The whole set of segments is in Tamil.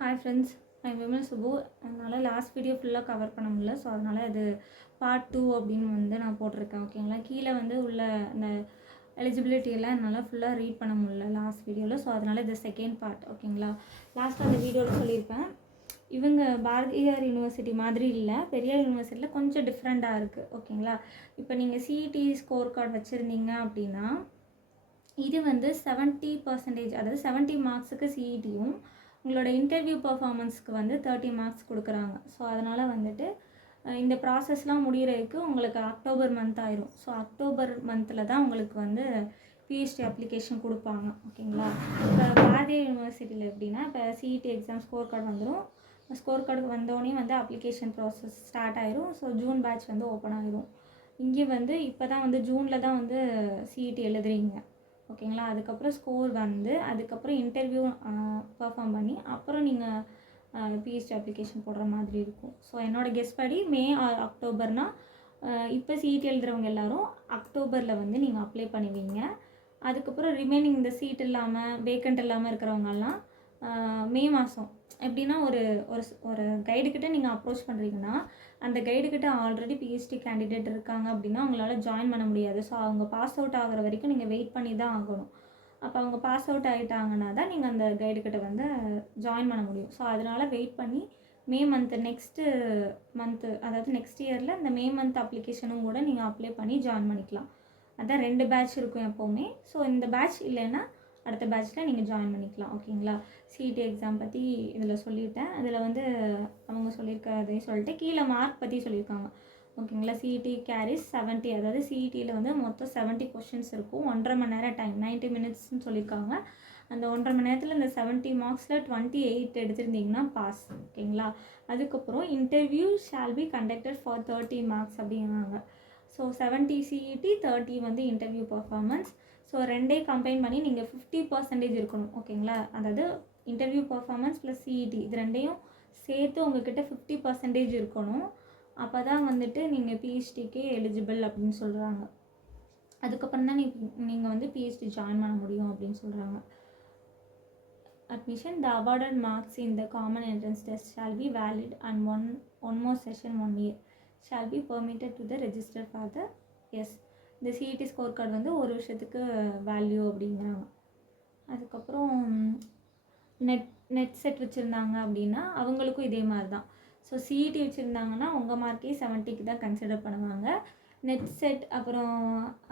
ஹாய் ஃப்ரெண்ட்ஸ், ஐ விமல் சுபு. அதனால் லாஸ்ட் வீடியோ ஃபுல்லாக கவர் பண்ண முடியல. ஸோ அதனால் இது பார்ட் 2 அப்படின்னு நான் போட்டிருக்கேன். ஓகேங்களா, கீழே உள்ள அந்த எலிஜிபிலிட்டி எல்லாம் என்னால் ஃபுல்லாக ரீட் பண்ண முடியல லாஸ்ட் வீடியோவில். ஸோ அதனால் இது செகண்ட் பார்ட். ஓகேங்களா, லாஸ்ட் அந்த வீடியோவில் சொல்லியிருப்பேன், இவங்க பாரதியார் யூனிவர்சிட்டி மாதிரி இல்லை, பெரியார் யூனிவர்சிட்டியில் கொஞ்சம் டிஃப்ரெண்ட்டாக இருக்குது. ஓகேங்களா, இப்போ நீங்கள் சிஇடி ஸ்கோர் கார்டு வச்சுருந்தீங்க அப்படின்னா இது 70%, அதாவது 70 மார்க்ஸுக்கு சிஇடியும் உங்களோட இன்டர்வியூ பர்ஃபார்மன்ஸ்க்கு 30 மார்க்ஸ் கொடுக்குறாங்க. ஸோ அதனால் இந்த ப்ராசஸ்லாம் முடிகிறதுக்கு உங்களுக்கு அக்டோபர் மந்த் ஆயிரும். ஸோ அக்டோபர் மந்தில் தான் உங்களுக்கு பிஹெச்டி அப்ளிகேஷன் கொடுப்பாங்க. ஓகேங்களா, இப்போ பாரதிய யூனிவர்சிட்டியில் எப்படின்னா, இப்போ சிஇடி எக்ஸாம் ஸ்கோர் கார்டு வந்துடும். ஸ்கோர் கார்டுக்கு வந்தோடனே அப்ளிகேஷன் ப்ராசஸ் ஸ்டார்ட் ஆயிரும். ஸோ ஜூன் பேட்ச் ஓப்பன் ஆயிரும். இங்கே இப்போ தான் ஜூனில் தான் சிஇடி எழுதுறீங்க. ஓகேங்களா, அதுக்கப்புறம் ஸ்கோர் அதுக்கப்புறம் இன்டர்வியூ பர்ஃபார்ம் பண்ணி அப்புறம் நீங்கள் பிஹெச்டி அப்ளிகேஷன் போடுற மாதிரி இருக்கும். ஸோ என்னோடய கெஸ் படி மே ஆர் அக்டோபர்னால் இப்போ சிஇடி எழுதுகிறவங்க எல்லோரும் அக்டோபரில் நீங்கள் அப்ளை பண்ணுவீங்க. அதுக்கப்புறம் ரிமைனிங் இந்த சீட் இல்லாமல் வேக்கண்ட் இல்லாமல் இருக்கிறவங்கெல்லாம் மே மாதம் எப்படின்னா ஒரு ஒரு கைடுக்கிட்ட நீங்கள் அப்ரோச் பண்ணுறீங்கன்னா அந்த கைடுக்கிட்ட ஆல்ரெடி பிஹெச்டி கேண்டிடேட் இருக்காங்க அப்படின்னா அவங்களால ஜாயின் பண்ண முடியாது. ஸோ அவங்க பாஸ் அவுட் ஆகிற வரைக்கும் நீங்கள் வெயிட் பண்ணி தான் ஆகணும். அப்போ அவங்க பாஸ் அவுட் ஆகிட்டாங்கன்னா தான் நீங்கள் அந்த கைடுக்கிட்ட ஜாயின் பண்ண முடியும். ஸோ அதனால் வெயிட் பண்ணி மே நெக்ஸ்ட்டு மந்த்து, அதாவது நெக்ஸ்ட் இயரில் இந்த மே மந்த் அப்ளிகேஷனும் கூட நீங்கள் அப்ளை பண்ணி ஜாயின் பண்ணிக்கலாம். அதான் 2 பேட்ச் இருக்கும் எப்போவுமே. ஸோ இந்த பேட்ச் இல்லைன்னா அடுத்த பேட்ச்சில் நீங்கள் ஜாயின் பண்ணிக்கலாம். ஓகேங்களா, சிஇடி எக்ஸாம் பற்றி இதில் சொல்லிட்டேன். அதில் அவங்க சொல்லியிருக்கிறதையும் சொல்லிட்டு கீழே மார்க் பற்றி சொல்லியிருக்காங்க. ஓகேங்களா, சிஇடி கேரிஸ் 70, அதாவது சிஇடியில் மொத்தம் 70 கொஷின்ஸ் இருக்கும். 1.5 மணி நேரம் டைம், 90 மினிட்ஸ்னு சொல்லியிருக்காங்க. அந்த 1.5 மணி நேரத்தில் இந்த 70 மார்க்ஸில் 28 எடுத்திருந்தீங்கன்னா பாஸ். ஓகேங்களா, அதுக்கப்புறம் interview shall be conducted for 30 marks அப்படிங்கிறாங்க. So 70 CET, 30 interview performance. So ரெண்டையும் கம்பைன் பண்ணி நீங்கள் 50% இருக்கணும். ஓகேங்களா, அதாவது இன்டர்வியூ பர்ஃபார்மன்ஸ் ப்ளஸ் சிஇடி இது ரெண்டையும் சேர்த்து உங்கள்கிட்ட 50% இருக்கணும். அப்போ தான் நீங்கள் பிஹெச்டிக்கே எலிஜிபிள் அப்படின்னு சொல்கிறாங்க. அதுக்கப்புறம் தான் நீங்கள் பிஹெச்டி ஜாயின் பண்ண முடியும் அப்படின்னு சொல்கிறாங்க. Admission, the awarded marks in the common entrance test shall be valid and one more session 1 year shall be permitted to the register for the இந்த சிஇடி ஸ்கோர் கார்டு ஒரு வருஷத்துக்கு வேல்யூ அப்படிங்கிறாங்க. அதுக்கப்புறம் நெட் செட் வச்சுருந்தாங்க அப்படின்னா அவங்களுக்கும் இதே மாதிரி தான். ஸோ சிஇடி வச்சுருந்தாங்கன்னா உங்கள் மார்க்கே 70க்கு தான் கன்சிடர் பண்ணுவாங்க. நெட் செட் அப்புறம்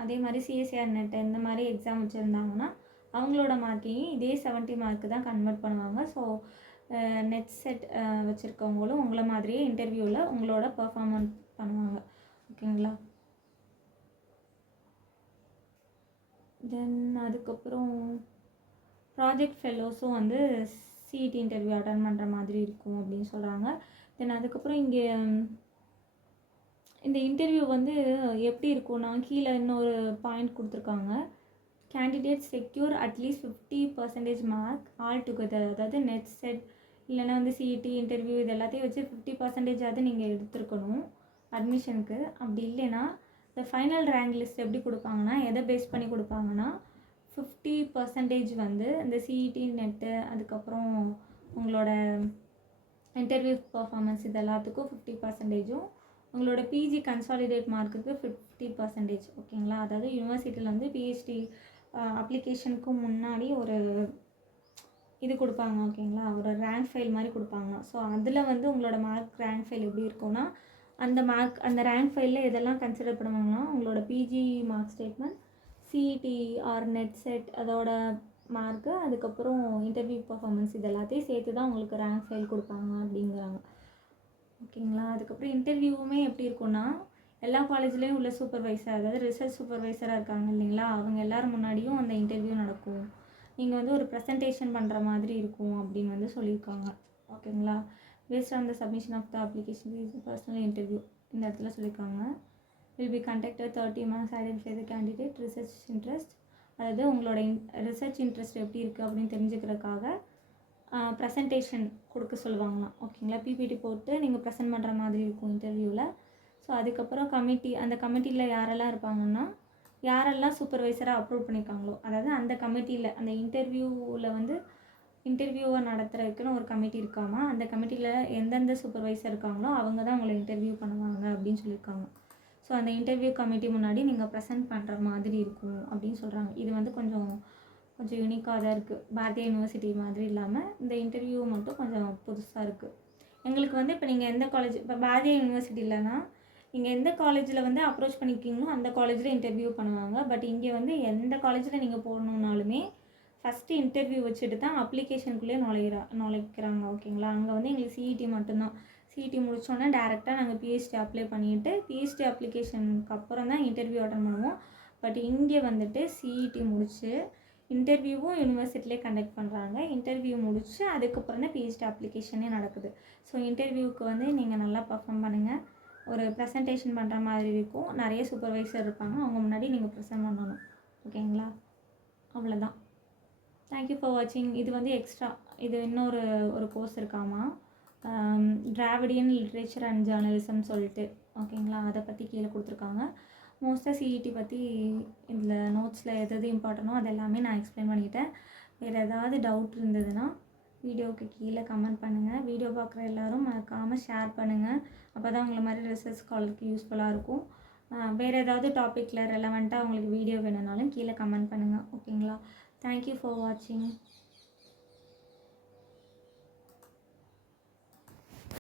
அதே மாதிரி சிஎஸ்சிஆர் நெட் இந்த மாதிரி எக்ஸாம் வச்சுருந்தாங்கன்னா அவங்களோட மார்க்கையும் இதே 70 மார்க்கு தான் கன்வெர்ட் பண்ணுவாங்க. ஸோ நெட் செட் வச்சுருக்கவங்களும் உங்களை மாதிரியே இன்டர்வியூவில் உங்களோட பர்ஃபார்மன்ஸ் பண்ணுவாங்க. ஓகேங்களா, தென் அதுக்கப்புறம் ப்ராஜெக்ட் ஃபெல்லோஸும் சிஇடி இன்டர்வியூ அட்டன் பண்ணுற மாதிரி இருக்கும் அப்படின்னு சொல்கிறாங்க. தென் அதுக்கப்புறம் இங்கே இந்த இன்டர்வியூ எப்படி இருக்கும்னா கீழே இன்னொரு பாயிண்ட் கொடுத்துருக்காங்க. Candidate secure at least 50% mark all together, அதாவது நெட் செட் இல்லைன்னா சிஇடி இன்டர்வியூ இது எல்லாத்தையும் வச்சு 50% நீங்கள் எடுத்துருக்கணும் அட்மிஷனுக்கு. அப்படி இல்லைன்னா இந்த ஃபைனல் ரேங்க் லிஸ்ட் எப்படி கொடுப்பாங்கன்னா எதை பேஸ் பண்ணி கொடுப்பாங்கன்னா 50% இந்த சிஇடி நெட்டு அதுக்கப்புறம் உங்களோட இன்டர்வியூ பர்ஃபார்மன்ஸ் இது எல்லாத்துக்கும் 50%, உங்களோட பிஜி கன்சாலிடேட் மார்க்குக்கு 50%. ஓகேங்களா, அதாவது யூனிவர்சிட்டியில் பிஹெச்டி அப்ளிகேஷனுக்கு முன்னாடி ஒரு இது கொடுப்பாங்க. ஓகேங்களா, ஒரு ரேங்க் ஃபைல் மாதிரி கொடுப்பாங்க. ஸோ அதில் உங்களோட மார்க் ரேங்க் ஃபைல் எப்படி இருக்கும்னா அந்த ரேங்க் ஃபைலில் எதெல்லாம் கன்சிடர் பண்ணுவாங்கன்னா உங்களோட PG mark statement, CET or NET SET அதோட மார்க்கு, அதுக்கப்புறம் இன்டர்வியூ பர்ஃபார்மன்ஸ் இது எல்லாத்தையும் சேர்த்து தான் உங்களுக்கு ரேங்க் ஃபைல் கொடுப்பாங்க அப்படிங்கிறாங்க. ஓகேங்களா, அதுக்கப்புறம் இன்டர்வியூவுமே எப்படி இருக்குன்னா எல்லா காலேஜ்லேயும் உள்ள சூப்பர்வைசர், அதாவது ரிசர்ச் சூப்பர்வைசராக இருக்காங்க இல்லைங்களா, அவங்க எல்லோரும் முன்னாடியும் அந்த இன்டர்வியூ நடக்கும். நீங்கள் ஒரு ப்ரெசன்டேஷன் பண்ணுற மாதிரி இருக்கும் அப்படின்னு சொல்லியிருக்காங்க. ஓகேங்களா, based on the submission of the application is a personal interview இந்த இடத்துல சொல்லியிருக்காங்க. will be conducted 30 marks identify the candidate research interest, அதாவது உங்களோட ரிசர்ச் இன்ட்ரெஸ்ட் எப்படி இருக்குது அப்படின்னு தெரிஞ்சுக்கிறதுக்காக ப்ரெசன்டேஷன் கொடுக்க சொல்லுவாங்களாம். ஓகேங்களா, பிபிடி போட்டு நீங்கள் ப்ரெசென்ட் பண்ணுற மாதிரி இருக்கும் இன்டர்வியூவில். ஸோ அதுக்கப்புறம் அந்த கமிட்டியில் யாரெல்லாம் இருப்பாங்கன்னா யாரெல்லாம் சூப்பர்வைசராக அப்ரூவ் பண்ணியிருக்காங்களோ, அதாவது அந்த கமிட்டியில் அந்த இன்டர்வியூவில் இன்டர்வியூவை நடத்துறதுக்குன்னு ஒரு கமிட்டி இருக்காமா. அந்த கமிட்டியில் எந்தெந்த சூப்பர்வைசர் இருக்காங்களோ அவங்க தான் உங்களை இன்டர்வியூ பண்ணுவாங்க அப்படின்னு சொல்லியிருக்காங்க. ஸோ அந்த இன்டர்வியூ கமிட்டி முன்னாடி நீங்கள் ப்ரெசென்ட் பண்ணுற மாதிரி இருக்கும் அப்படின்னு சொல்கிறாங்க. இது வந்து கொஞ்சம் யூனிக்காக தான் இருக்குது. பாரதிய யூனிவர்சிட்டி மாதிரி இல்லாமல் இந்த இன்டர்வியூ மட்டும் கொஞ்சம் புதுசாக இருக்குது. எங்களுக்கு வந்து இப்போ நீங்கள் எந்த காலேஜ், இப்போ பாரதிய யூனிவர்சிட்டி இல்லைன்னா நீங்கள் எந்த காலேஜில் வந்து அப்ரோச் பண்ணிக்கிங்களோ அந்த காலேஜில் இன்டர்வியூ பண்ணுவாங்க. பட் இங்கே வந்து எந்த காலேஜில் நீங்கள் போகணுன்னாலுமே ஃபஸ்ட்டு இன்டர்வியூ வச்சுட்டு தான் அப்ளிகேஷனுக்குள்ளேயே நுழைக்கிறாங்க. ஓகேங்களா? அங்கே வந்து எங்களுக்கு சிஇடி மட்டும்தான். சிஇடி முடித்தோன்னே டேரெக்டாக நாங்கள் பிஹெச்டி அப்ளை பண்ணிவிட்டு பிஹெச்டி அப்ளிகேஷனுக்கு அப்புறம் தான் இன்டர்வியூ அட்டன் பண்ணுவோம். பட் இங்கே வந்துட்டு சிஇடி முடித்து இன்டர்வியூவும் யூனிவர்சிட்டிலே கண்டக்ட் பண்ணுறாங்க. இன்டர்வியூ முடித்து அதுக்கப்புறம் தான் பிஹெச்டி அப்ளிகேஷனே நடக்குது. ஸோ இன்டர்வியூவுக்கு வந்து நீங்கள் நல்லா பர்ஃபார்ம் பண்ணுங்கள். ஒரு ப்ரெசன்டேஷன் பண்ணுற மாதிரி இருக்கும். நிறைய சூப்பர்வைசர் இருப்பாங்க. அவங்க முன்னாடி நீங்கள் ப்ரெசென்ட் பண்ணணும். ஓகேங்களா? அவ்வளோதான். தேங்க்யூ ஃபார் வாட்சிங். இது வந்து எக்ஸ்ட்ரா இது இன்னொரு கோர்ஸ் இருக்காமா, டிராவிடியன் லிட்ரேச்சர் அண்ட் ஜேர்னலிசம் சொல்லிட்டு. ஓகேங்களா? அதை பற்றி கீழே கொடுத்துருக்காங்க. மோஸ்ட்டாக சிஇடி பற்றி இதில் நோட்ஸில் எது இம்பார்ட்டனோ அது எல்லாமே நான் எக்ஸ்பிளைன் பண்ணிட்டேன். வேறு ஏதாவது டவுட் இருந்ததுன்னா வீடியோவுக்கு கீழே கமெண்ட் பண்ணுங்கள். வீடியோ பார்க்குற எல்லோரும் மறக்காமல் ஷேர் பண்ணுங்கள். அப்போ தான் உங்களை மாதிரி ரிசர்ச் ஸ்காலருக்கு யூஸ்ஃபுல்லாக இருக்கும். வேறு ஏதாவது டாப்பிக்கில் ரெலவெண்ட்டாக உங்களுக்கு வீடியோ வேணும்னாலும் கீழே கமெண்ட் பண்ணுங்கள். ஓகேங்களா? தேங்க்யூ ஃபார் வாட்சிங்.